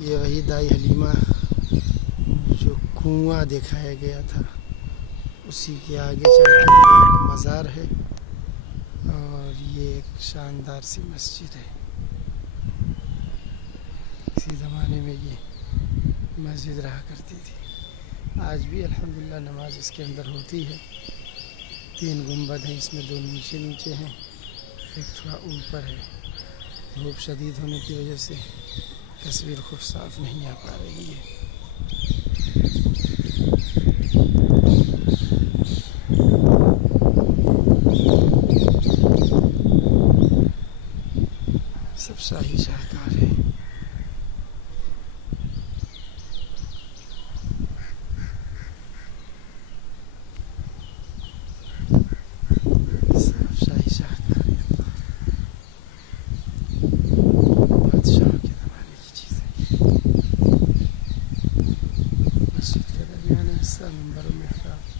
یہ وہی دائی حلیمہ جو کنواں دکھایا گیا تھا، اسی کے آگے چل کے ایک مزار ہے، اور یہ ایک شاندار سی مسجد ہے۔ کسی زمانے میں یہ مسجد رہا کرتی تھی، آج بھی الحمدللہ نماز اس کے اندر ہوتی ہے۔ 3 گنبد ہیں، اس میں 2 نیچے نیچے ہیں، ایک تھوڑا اوپر ہے۔ دھوپ شدید ہونے کی وجہ سے تصویر خوب صاف نہیں آ پا رہی ہے۔ سب شاہی شاہکار ہے۔ سب شاہی شاہکار ہے، بادشاہوں کے زمانے کی چیزیں۔ مسجد کا درمیانی حصہ منبر و محراب